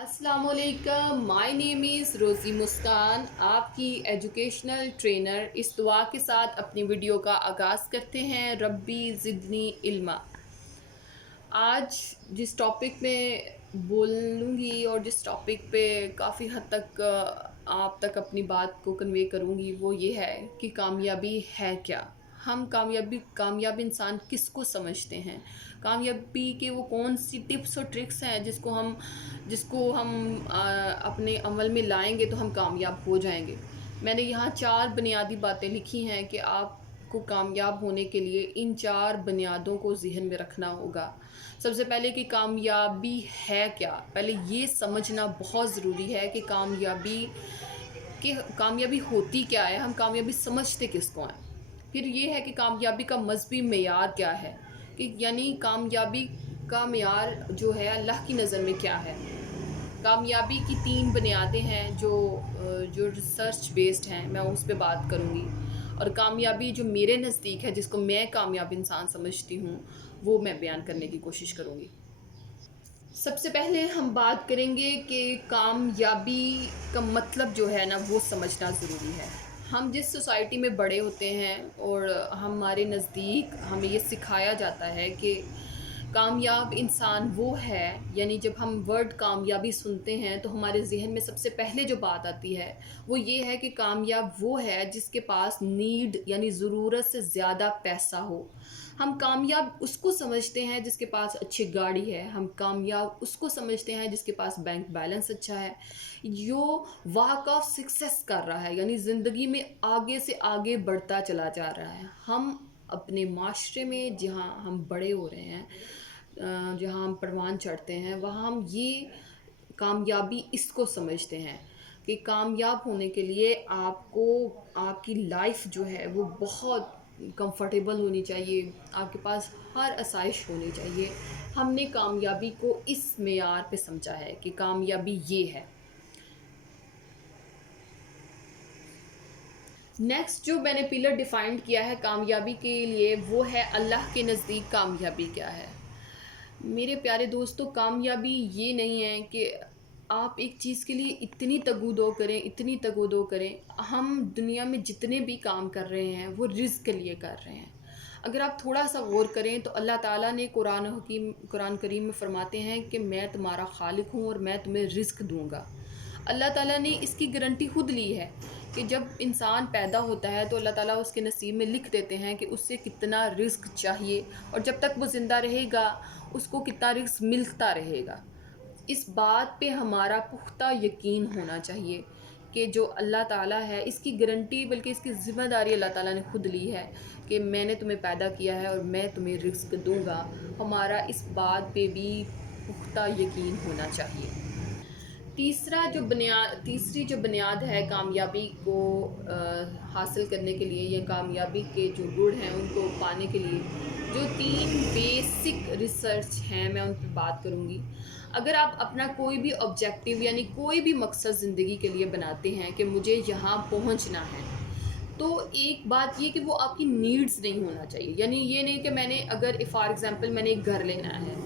अस्सलाम वालेकुम, my name is रोज़ी मुस्कान, आपकी एजुकेशनल ट्रेनर। इस दुआ के साथ अपनी वीडियो का आगाज़ करते हैं। रब्बी ज़िदनी इल्मा। आज जिस टॉपिक में बोलूँगी और जिस टॉपिक पे काफ़ी हद तक आप तक अपनी बात को कन्वे करूँगी वो ये है कि कामयाबी है क्या। हम कामयाब इंसान किसको समझते हैं, कामयाबी के वो कौन सी टिप्स और ट्रिक्स हैं जिसको हम अपने अमल में लाएंगे तो हम कामयाब हो जाएंगे। मैंने यहाँ 4 बुनियादी बातें लिखी हैं कि आपको कामयाब होने के लिए इन 4 बुनियादों को ज़हन में रखना होगा। सबसे पहले कि कामयाबी है क्या, पहले ये समझना बहुत ज़रूरी है कि कामयाबी होती क्या है, हम कामयाबी समझते किसको हैं। फिर ये है कि कामयाबी का मज़हबी मेयार क्या है, कि यानी कामयाबी का मेयार जो है अल्लाह की नज़र में क्या है। कामयाबी की 3 बुनियादें हैं जो रिसर्च बेस्ड हैं, मैं उस पर बात करूँगी। और कामयाबी जो मेरे नज़दीक है, जिसको मैं कामयाब इंसान समझती हूँ, वो मैं बयान करने की कोशिश करूँगी। सबसे पहले हम बात करेंगे कि कामयाबी का मतलब जो है ना वो समझना ज़रूरी है। हम जिस सोसाइटी में बड़े होते हैं और हमारे नज़दीक हमें ये सिखाया जाता है कि कामयाब इंसान वो है, यानी जब हम वर्ड कामयाबी सुनते हैं तो हमारे जहन में सबसे पहले जो बात आती है वो ये है कि कामयाब वो है जिसके पास नीड यानी ज़रूरत से ज़्यादा पैसा हो। हम कामयाब उसको समझते हैं जिसके पास अच्छी गाड़ी है, हम कामयाब उसको समझते हैं जिसके पास बैंक बैलेंस अच्छा है, जो वाक ऑफ सक्सेस कर रहा है, यानी ज़िंदगी में आगे से आगे बढ़ता चला जा रहा है। हम अपने माशरे में जहाँ हम बड़े हो रहे हैं, जहाँ हम परवान चढ़ते हैं, वहाँ हम ये कामयाबी इसको समझते हैं कि कामयाब होने के लिए आपको आपकी लाइफ जो है वो बहुत कंफर्टेबल होनी चाहिए, आपके पास हर आसाइश होनी चाहिए। हमने कामयाबी को इस मेयार पे समझा है कि कामयाबी ये है। नेक्स्ट जो मैंने पिलर डिफाइंड किया है कामयाबी के लिए वो है अल्लाह के नज़दीक कामयाबी क्या है। मेरे प्यारे दोस्तों, कामयाबी ये नहीं है कि आप एक चीज़ के लिए इतनी तगुदो करें, इतनी तगुदो करें। हम दुनिया में जितने भी काम कर रहे हैं वो रिज़्क़ के लिए कर रहे हैं। अगर आप थोड़ा सा गौर करें तो अल्लाह ताला ने कुरान करीम में फ़रमाते हैं कि मैं तुम्हारा खालिक हूँ और मैं तुम्हें रिज़्क़ दूँगा। अल्लाह ताला ने इसकी गारंटी खुद ली है कि जब इंसान पैदा होता है तो अल्लाह ताला उसके नसीब में लिख देते हैं कि उससे कितना रिस्क चाहिए और जब तक वो ज़िंदा रहेगा उसको कितना रिस्क मिलता रहेगा। इस बात पे हमारा पुख्ता यकीन होना चाहिए कि जो अल्लाह ताला है इसकी गारंटी, बल्कि इसकी ज़िम्मेदारी अल्लाह ताला ने खुद ली है कि मैंने तुम्हें पैदा किया है और मैं तुम्हें रिस्क दूँगा। हमारा इस बात पे भी पुख्ता यकीन होना चाहिए। तीसरी जो बुनियाद है कामयाबी को हासिल करने के लिए या कामयाबी के जो गुण हैं उनको पाने के लिए, जो 3 बेसिक रिसर्च हैं मैं उन पर बात करूँगी। अगर आप अपना कोई भी ऑब्जेक्टिव यानी कोई भी मकसद ज़िंदगी के लिए बनाते हैं कि मुझे यहाँ पहुँचना है, तो एक बात ये कि वो आपकी नीड्स नहीं होना चाहिए। यानी ये नहीं कि मैंने अगर फॉर एग्ज़ाम्पल मैंने एक घर लेना है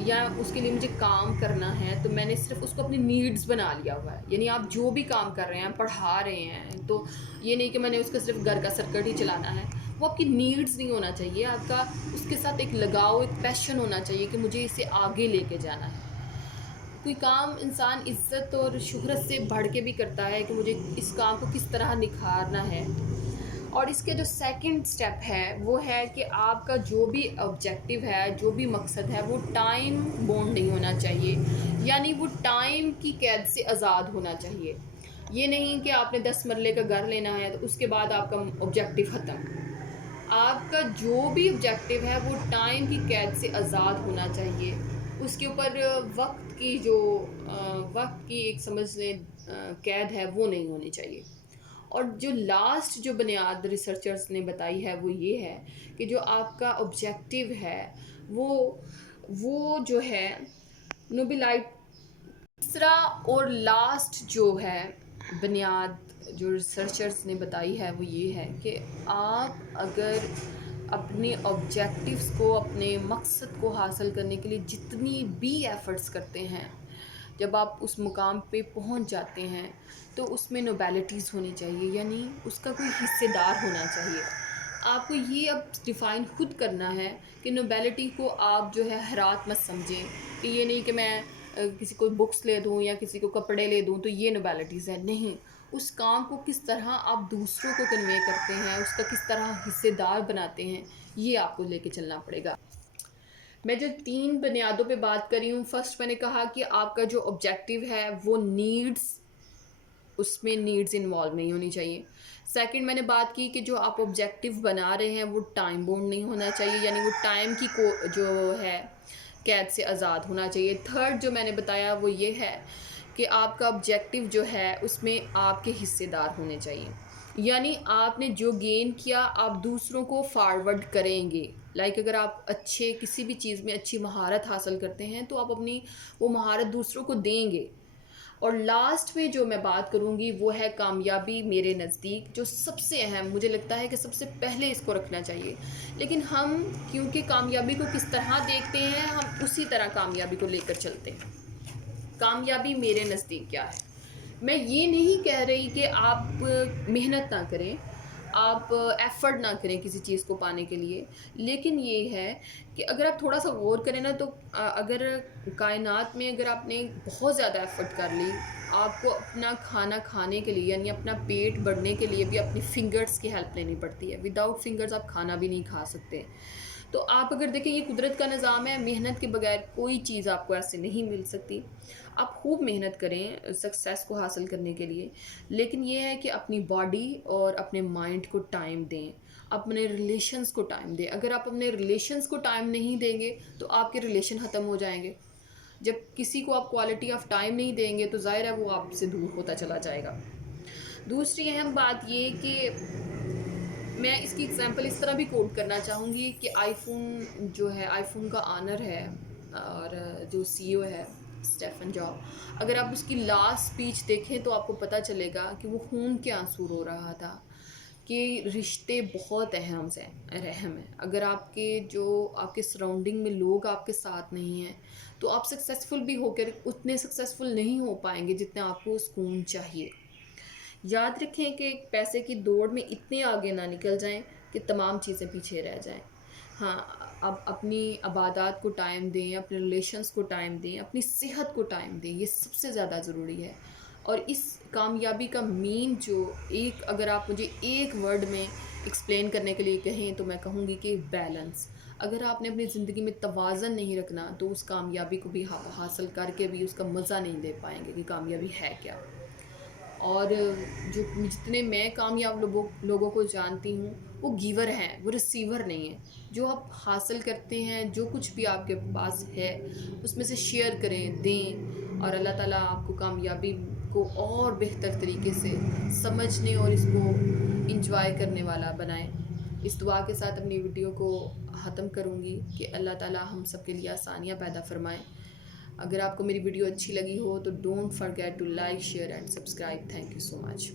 या उसके लिए मुझे काम करना है तो मैंने सिर्फ उसको अपनी नीड्स बना लिया हुआ है। यानी आप जो भी काम कर रहे हैं, पढ़ा रहे हैं, तो ये नहीं कि मैंने उसका सिर्फ घर का सर्किट ही चलाना है। वो आपकी नीड्स नहीं होना चाहिए, आपका उसके साथ एक लगाव, एक पैशन होना चाहिए कि मुझे इसे आगे लेके जाना है। कोई काम इंसान इज़्ज़त और शोहरत से बढ़ के भी करता है कि मुझे इस काम को किस तरह निखारना है। और इसके जो सेकंड स्टेप है वो है कि आपका जो भी ऑब्जेक्टिव है, जो भी मकसद है, वो टाइम बाउंड नहीं होना चाहिए, यानी वो टाइम की कैद से आज़ाद होना चाहिए। ये नहीं कि आपने 10 मरले का घर लेना है तो उसके बाद आपका ऑब्जेक्टिव ख़त्म। आपका जो भी ऑब्जेक्टिव है वो टाइम की कैद से आज़ाद होना चाहिए। उसके ऊपर वक्त की एक समझ लें कैद है वो नहीं होनी चाहिए। और जो लास्ट जो बुनियाद रिसर्चर्स ने बताई है वो ये है कि जो आपका ऑब्जेक्टिव है वो जो है नोबिलाइट। तीसरा और लास्ट जो है बुनियाद जो रिसर्चर्स ने बताई है वो ये है कि आप अगर अपने ऑब्जेक्टिव्स को, अपने मकसद को हासिल करने के लिए जितनी भी एफ़र्ट्स करते हैं, جب آپ اس مقام پہ پہنچ جاتے ہیں تو اس میں نوبیلٹیز ہونی چاہیے، یعنی اس کا کوئی حصے دار ہونا چاہیے۔ آپ کو یہ اب ڈیفائن خود کرنا ہے کہ نوبیلٹی کو آپ جو ہے حیرات مت سمجھیں، کہ یہ نہیں کہ میں کسی کو بکس لے دوں یا کسی کو کپڑے لے دوں تو یہ نوبیلٹیز ہے، نہیں۔ اس کام کو کس طرح آپ دوسروں کو کنوے کرتے ہیں، اس کا کس طرح حصے دار بناتے ہیں، یہ آپ کو لے کے چلنا پڑے گا۔ میں جو 3 بنیادوں پہ بات کری ہوں، فرسٹ میں نے کہا کہ آپ کا جو آبجیکٹیو ہے وہ نیڈز، اس میں نیڈز انوالو نہیں ہونی چاہیے۔ سیکنڈ میں نے بات کی کہ جو آپ آبجیکٹیو بنا رہے ہیں وہ ٹائم باؤنڈ نہیں ہونا چاہیے، یعنی وہ ٹائم کی جو ہے قید سے آزاد ہونا چاہیے۔ تھرڈ جو میں نے بتایا وہ یہ ہے کہ آپ کا آبجیکٹیو جو ہے اس میں آپ کے حصے دار ہونے چاہیے، یعنی آپ نے جو گین کیا آپ دوسروں کو فارورڈ کریں گے۔ اگر آپ کسی بھی چیز میں اچھی مہارت حاصل کرتے ہیں تو آپ اپنی وہ مہارت دوسروں کو دیں گے۔ اور لاسٹ میں جو میں بات کروں گی وہ ہے کامیابی میرے نزدیک، جو سب سے اہم مجھے لگتا ہے کہ سب سے پہلے اس کو رکھنا چاہیے، لیکن ہم کیونکہ کامیابی کو کس طرح دیکھتے ہیں ہم اسی طرح کامیابی کو لے کر چلتے ہیں۔ کامیابی میرے نزدیک کیا ہے؟ میں یہ نہیں کہہ رہی کہ آپ محنت نہ کریں، آپ ایفرٹ نہ کریں کسی چیز کو پانے کے لیے، لیکن یہ ہے کہ اگر آپ تھوڑا سا غور کریں نا تو اگر کائنات میں اگر آپ نے بہت زیادہ ایفرٹ کر لی، آپ کو اپنا کھانا کھانے کے لیے یعنی اپنا پیٹ بھرنے کے لیے بھی اپنی فنگرز کی ہیلپ لینی پڑتی ہے، وداؤٹ فنگرز آپ کھانا بھی نہیں کھا سکتے۔ تو آپ اگر دیکھیں یہ قدرت کا نظام ہے، محنت کے بغیر کوئی چیز آپ کو ایسے نہیں مل سکتی۔ آپ خوب محنت کریں سکسیس کو حاصل کرنے کے لیے، لیکن یہ ہے کہ اپنی باڈی اور اپنے مائنڈ کو ٹائم دیں، اپنے ریلیشنز کو ٹائم دیں۔ اگر آپ اپنے ریلیشنز کو ٹائم نہیں دیں گے تو آپ کے ریلیشن ختم ہو جائیں گے۔ جب کسی کو آپ کوالٹی آف ٹائم نہیں دیں گے تو ظاہر ہے وہ آپ سے دور ہوتا چلا جائے گا۔ دوسری اہم بات یہ کہ میں اس کی اگزامپل اس طرح بھی کوٹ کرنا چاہوں گی کہ آئی فون جو ہے، آئی فون کا آنر ہے اور جو سی او ہے اسٹیفن جاب، اگر آپ اس کی لاسٹ اسپیچ دیکھیں تو آپ کو پتہ چلے گا کہ وہ خون کے آنسو رو رہا تھا کہ رشتے بہت اہم ہیں۔ اگر آپ کے سراؤنڈنگ میں لوگ آپ کے ساتھ نہیں ہیں تو آپ سکسیسفل بھی ہو کر اتنے سکسیسفل نہیں ہو پائیں گے جتنے آپ کو سکون چاہیے۔ یاد رکھیں کہ پیسے کی دوڑ میں اتنے آگے نہ نکل جائیں کہ تمام چیزیں پیچھے رہ جائیں۔ ہاں، اب اپنی عبادات کو ٹائم دیں، اپنے ریلیشنز کو ٹائم دیں، اپنی صحت کو ٹائم دیں، یہ سب سے زیادہ ضروری ہے۔ اور اس کامیابی کا مین اگر آپ مجھے ایک ورڈ میں ایکسپلین کرنے کے لیے کہیں تو میں کہوں گی کہ بیلنس۔ اگر آپ نے اپنی زندگی میں توازن نہیں رکھنا تو اس کامیابی کو بھی حاصل کر کے بھی اس کا مزہ نہیں دے پائیں گے کہ کامیابی ہے کیا۔ اور جتنے میں کامیاب لوگوں کو جانتی ہوں وہ گیور ہیں، وہ ریسیور نہیں ہیں۔ جو آپ حاصل کرتے ہیں، جو کچھ بھی آپ کے پاس ہے اس میں سے شیئر کریں، دیں، اور اللہ تعالیٰ آپ کو کامیابی کو اور بہتر طریقے سے سمجھنے اور اس کو انجوائے کرنے والا بنائیں۔ اس دعا کے ساتھ اپنی ویڈیو کو ختم کروں گی کہ اللہ تعالیٰ ہم سب کے لیے آسانیاں پیدا فرمائیں۔ اگر آپ کو میری ویڈیو اچھی لگی ہو تو don't forget to like, share and subscribe. Thank you so much.